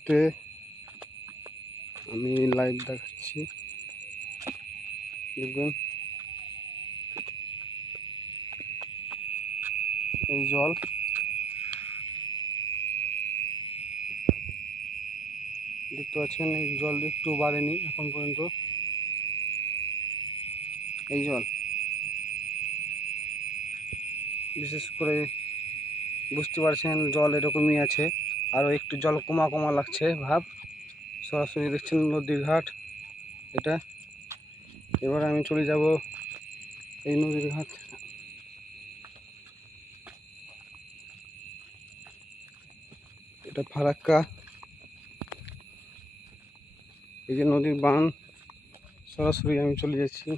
মুহূর্তে আমি লাইভ দেখাচ্ছি, দেখবেন এই জল দেখতে পাচ্ছেন। এই জল একটু বাড়েনি এখন পর্যন্ত। এই জল বিশেষ করে বুঝতে পারছেন জল এরকমই আছে, আরও একটু জল কমা কমা লাগছে ভাব। সরাসরি দেখছেন নদীর ঘাট এটা। এবার আমি চলে যাব এই নদীর ঘাট। এটা ফারাক্কা, এই যে নদীর বাঁধ, সরাসরি আমি চলে যাচ্ছি।